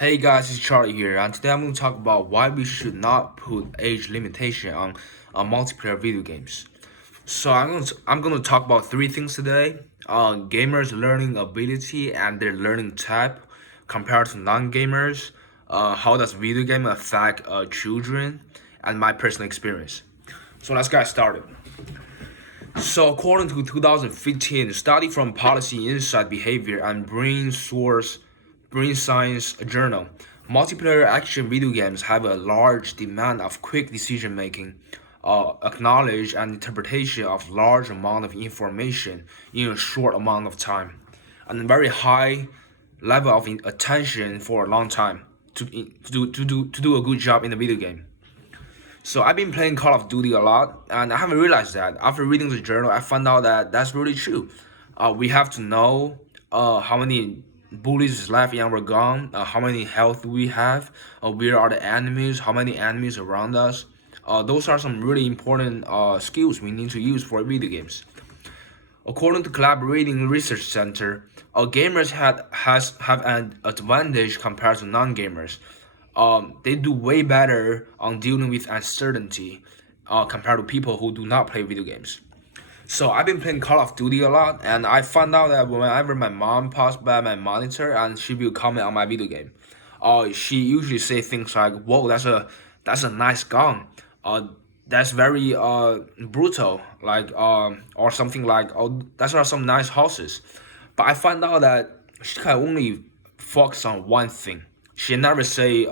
Hey guys, it's Charlie here, and today I'm going to talk about why we should not put age limitation on multiplayer video games. So I'm going to talk about three things today: gamers' learning ability and their learning type compared to non-gamers, how does video game affect children, and my personal experience. So let's get started. So according to 2015 study from Policy Insight Behavior and Brain Science Journal, multiplayer action video games have a large demand of quick decision making, acknowledge and interpretation of large amount of information in a short amount of time, and a very high level of attention for a long time to do a good job in the video game. So I've been playing Call of Duty a lot, and I haven't realized that. After reading the journal, I found out that that's really true. We have to know how many bullies is left in our gun, how many health we have, where are the enemies, how many enemies around us. Those are some really important skills we need to use for video games. According to Collaborating Research Center, gamers have an advantage compared to non-gamers. They do way better on dealing with uncertainty compared to people who do not play video games. So I've been playing Call of Duty a lot, and I found out that whenever my mom passed by my monitor and she will comment on my video game, she usually say things like, "Whoa, that's a nice gun. That's very brutal," like or something like, "Oh, that's are some nice houses." But I find out that she can only focus on one thing. She never say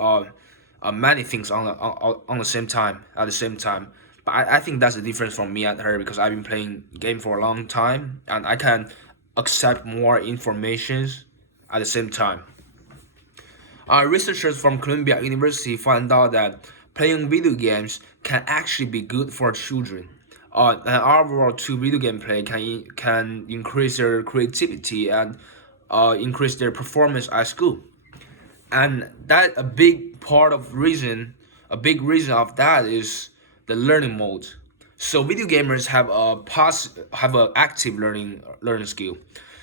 many things on the same time at the same time. But I think that's the difference from me and her because I've been playing game for a long time and I can accept more informations at the same time. Researchers from Columbia University found out that playing video games can actually be good for children. And overall, to video game play can increase their creativity and increase their performance at school. And that a big reason of that is the learning mode. So video gamers have a active learning skill.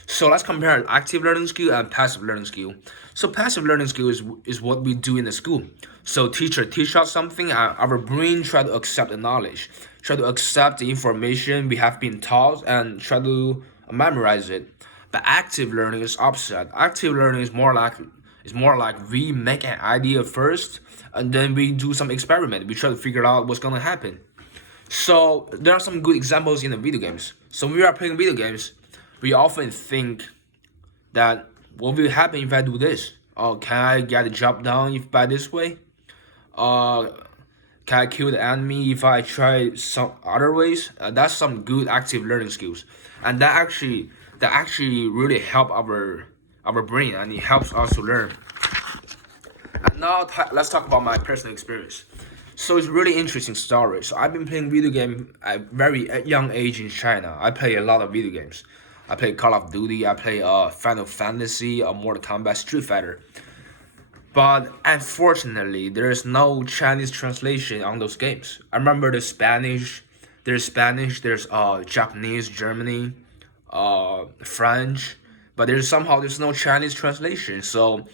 So let's compare active learning skill and passive learning skill. So passive learning skill is what we do in the school. So teacher teach us something, our brain try to accept the knowledge, try to accept the information we have been taught and try to memorize it. But active learning is opposite. Active learning is more like we make an idea first and then we do some experiment. We try to figure out what's gonna happen. So there are some good examples in the video games. So when we are playing video games, we often think that what will happen if I do this? Can I get the job done if by this way? Uh, can I kill the enemy if I try some other ways? That's some good active learning skills, and that actually really help our brain and it helps us to learn. And now let's talk about my personal experience. So it's really interesting story. So I've been playing video game at very young age in China. I play a lot of video games. I play Call of Duty. I play Final Fantasy, Mortal Kombat, Street Fighter. But unfortunately, there is no Chinese translation on those games. I remember there's Japanese, Germany, French, but there's no Chinese translation. So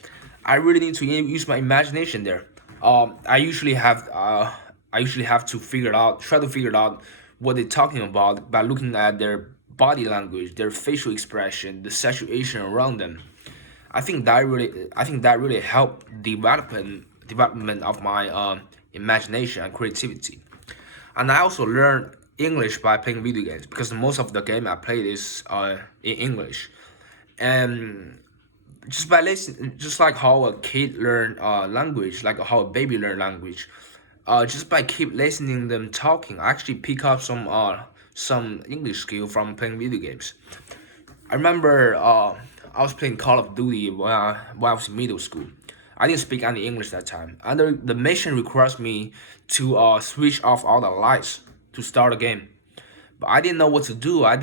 I really need to use my imagination there. I usually have to try to figure out what they're talking about by looking at their body language, their facial expression, the situation around them. I think that really helped development of my imagination and creativity. And I also learned English by playing video games because most of the game I played is in English. And just by listening, just like how a kid learn language, like how a baby learn language, just by keep listening them talking, I actually pick up some English skill from playing video games. I remember I was playing Call of Duty when I was in middle school. I didn't speak any English that time. And the mission requires me to switch off all the lights to start a game. But I didn't know what to do. I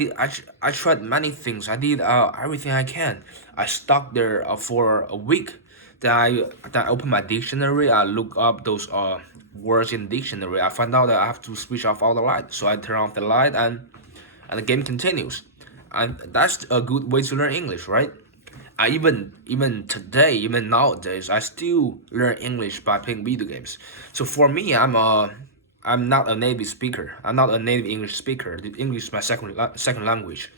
tried many things. I did everything I can. I stuck there for a week. Then I opened my dictionary. I look up those words in dictionary. I found out that I have to switch off all the lights. So I turn off the light and the game continues. And that's a good way to learn English, right? I even today, even nowadays, I still learn English by playing video games. So for me, I'm not a native speaker. I'm not a native English speaker. The English is my second language,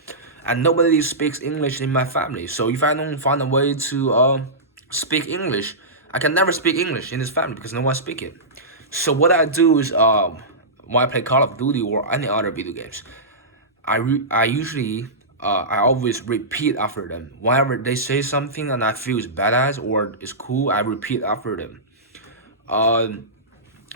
and nobody speaks English in my family. So if I don't find a way to speak English, I can never speak English in this family because no one speak it. So what I do is when I play Call of Duty or any other video games, I usually I always repeat after them. Whenever they say something and I feel it's badass or it's cool, I repeat after them. Uh,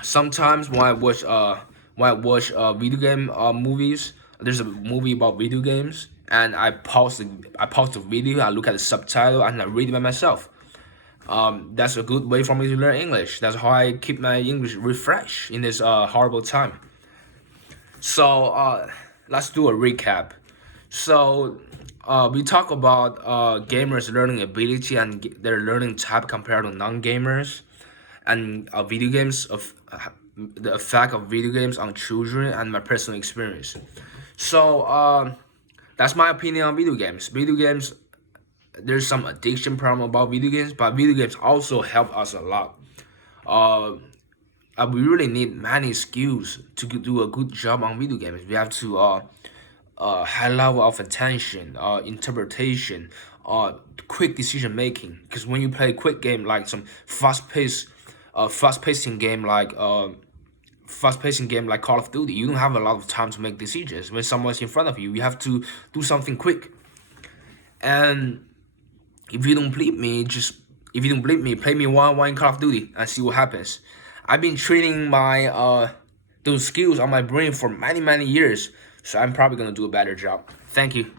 Sometimes when I watch video game movies, there's a movie about video games, and I pause the video, I look at the subtitle, and I read it by myself. That's a good way for me to learn English. That's how I keep my English refreshed in this horrible time. So let's do a recap. So we talk about gamers' learning ability and their learning type compared to non-gamers, and video games of the effect of video games on children and my personal experience. So that's my opinion on video games. Video games, there's some addiction problem about video games, but video games also help us a lot. Uh, we really need many skills to do a good job on video games. We have to high level of attention, interpretation, quick decision making. Because when you play a quick game like some fast pacing game like Call of Duty, you don't have a lot of time to make decisions. When someone's in front of you, you have to do something quick. And if you don't believe me, play me one in Call of Duty and see what happens. I've been training my those skills on my brain for many years, so I'm probably gonna do a better job. Thank you.